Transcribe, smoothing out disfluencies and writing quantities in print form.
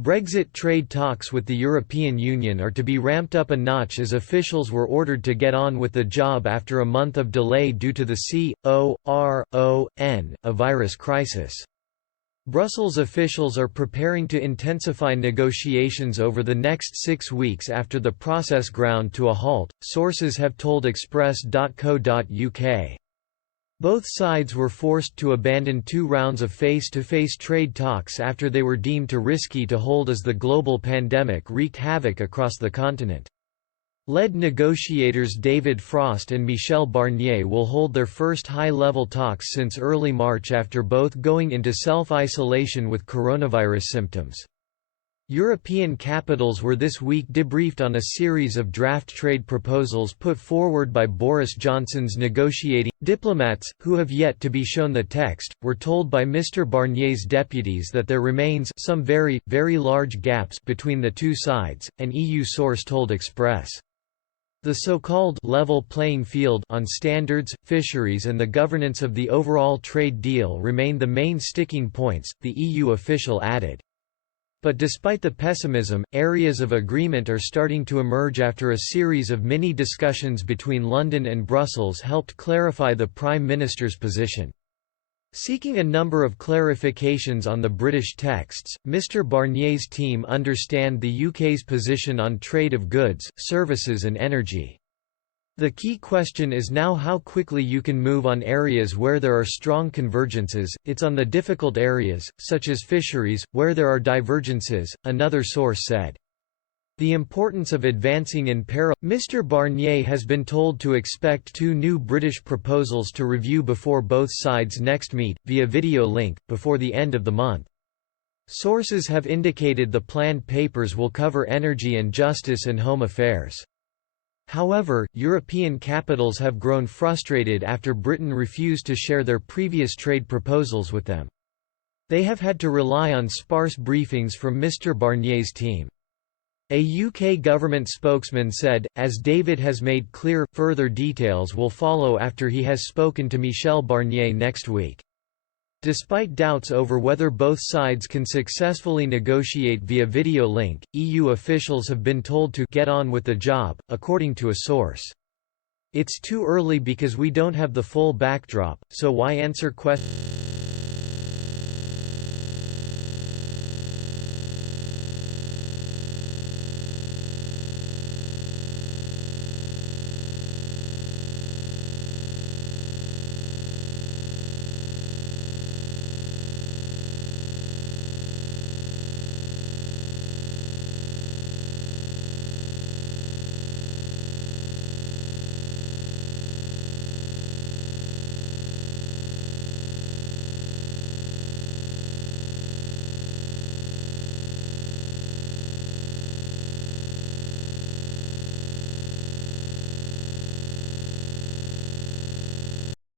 Brexit trade talks with the European Union are to be ramped up a notch as officials were ordered to get on with the job after a month of delay due to the a virus crisis. Brussels officials are preparing to intensify negotiations over the next 6 weeks after the process ground to a halt, sources have told Express.co.uk. Both sides were forced to abandon 2 rounds of face-to-face trade talks after they were deemed too risky to hold as the global pandemic wreaked havoc across the continent. Lead negotiators David Frost and Michel Barnier will hold their first high-level talks since early March after both going into self-isolation with coronavirus symptoms. European capitals were this week debriefed on a series of draft trade proposals put forward by Boris Johnson's negotiating diplomats, who have yet to be shown the text, were told by Mr Barnier's deputies that there remains some very, very large gaps between the two sides, an EU source told Express. The so-called level playing field on standards, fisheries and the governance of the overall trade deal remain the main sticking points, the EU official added. But despite the pessimism, areas of agreement are starting to emerge after a series of mini-discussions between London and Brussels helped clarify the Prime Minister's position. Seeking a number of clarifications on the British texts, Mr Barnier's team understand the UK's position on trade of goods, services and energy. The key question is now how quickly you can move on areas where there are strong convergences. It's on the difficult areas, such as fisheries, where there are divergences, another source said. The importance of advancing in parallel. Mr Barnier has been told to expect 2 new British proposals to review before both sides next meet, via video link, before the end of the month. Sources have indicated the planned papers will cover energy and justice and home affairs. However, European capitals have grown frustrated after Britain refused to share their previous trade proposals with them. They have had to rely on sparse briefings from Mr Barnier's team. A UK government spokesman said, as David has made clear, further details will follow after he has spoken to Michel Barnier next week. Despite doubts over whether both sides can successfully negotiate via video link, EU officials have been told to get on with the job, according to a source. It's too early because we don't have the full backdrop, so why answer questions?